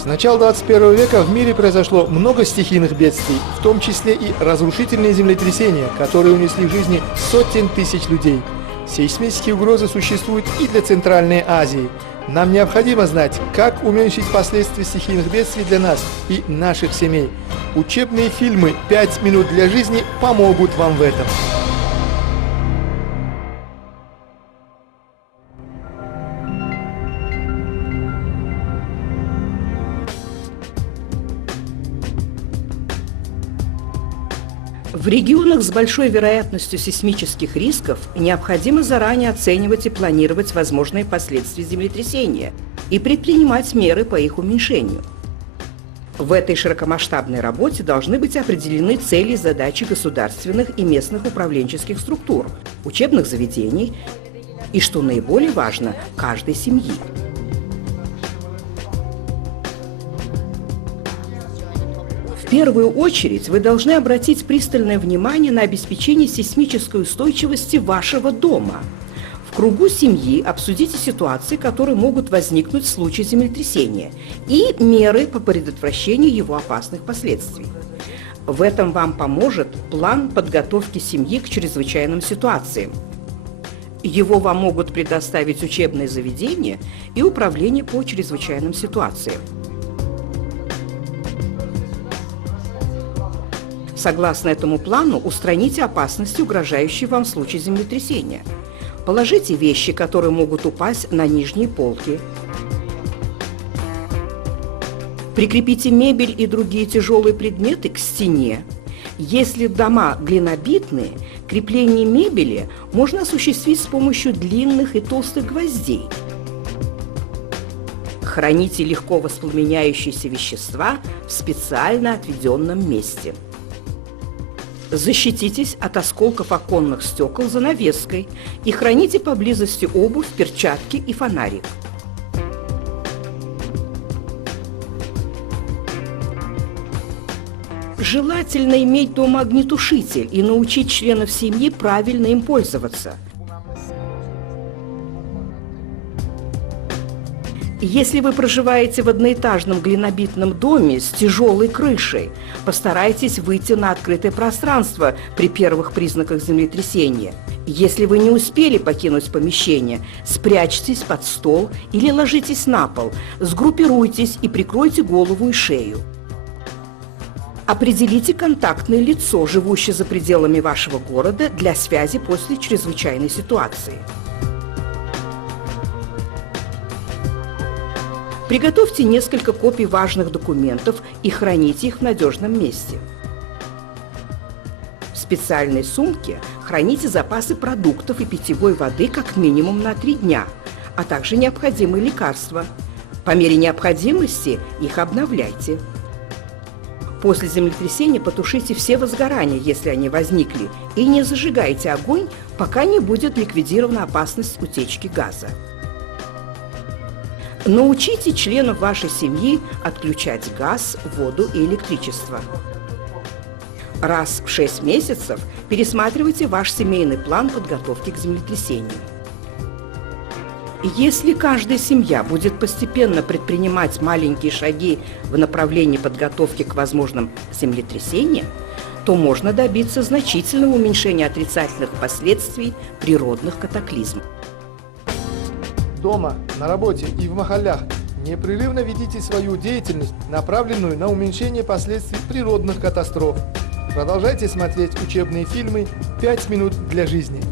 С начала 21 века в мире произошло много стихийных бедствий, в том числе и разрушительные землетрясения, которые унесли жизни сотен тысяч людей. Сейсмические угрозы существуют и для Центральной Азии. Нам необходимо знать, как уменьшить последствия стихийных бедствий для нас и наших семей. Учебные фильмы «5 минут для жизни» помогут вам в этом. В регионах с большой вероятностью сейсмических рисков необходимо заранее оценивать и планировать возможные последствия землетрясения и предпринимать меры по их уменьшению. В этой широкомасштабной работе должны быть определены цели и задачи государственных и местных управленческих структур, учебных заведений и, что наиболее важно, каждой семьи. В первую очередь вы должны обратить пристальное внимание на обеспечение сейсмической устойчивости вашего дома. В кругу семьи обсудите ситуации, которые могут возникнуть в случае землетрясения, и меры по предотвращению его опасных последствий. В этом вам поможет план подготовки семьи к чрезвычайным ситуациям. Его вам могут предоставить учебные заведения и управление по чрезвычайным ситуациям. Согласно этому плану, устраните опасности, угрожающие вам в случае землетрясения. Положите вещи, которые могут упасть на нижние полки. Прикрепите мебель и другие тяжелые предметы к стене. Если дома глинобитные, крепление мебели можно осуществить с помощью длинных и толстых гвоздей. Храните легко воспламеняющиеся вещества в специально отведенном месте. Защититесь от осколков оконных стекол занавеской и храните поблизости обувь, перчатки и фонарик. Желательно иметь дома огнетушитель и научить членов семьи правильно им пользоваться. Если вы проживаете в одноэтажном глинобитном доме с тяжелой крышей, постарайтесь выйти на открытое пространство при первых признаках землетрясения. Если вы не успели покинуть помещение, спрячьтесь под стол или ложитесь на пол, сгруппируйтесь и прикройте голову и шею. Определите контактное лицо, живущее за пределами вашего города, для связи после чрезвычайной ситуации. Приготовьте несколько копий важных документов и храните их в надежном месте. В специальной сумке храните запасы продуктов и питьевой воды как минимум на 3 дня, а также необходимые лекарства. По мере необходимости их обновляйте. После землетрясения потушите все возгорания, если они возникли, и не зажигайте огонь, пока не будет ликвидирована опасность утечки газа. Научите членов вашей семьи отключать газ, воду и электричество. Раз в 6 месяцев пересматривайте ваш семейный план подготовки к землетрясению. Если каждая семья будет постепенно предпринимать маленькие шаги в направлении подготовки к возможным землетрясениям, то можно добиться значительного уменьшения отрицательных последствий природных катаклизмов. Дома, на работе и в махаллях непрерывно ведите свою деятельность, направленную на уменьшение последствий природных катастроф. Продолжайте смотреть учебные фильмы «5 минут для жизни».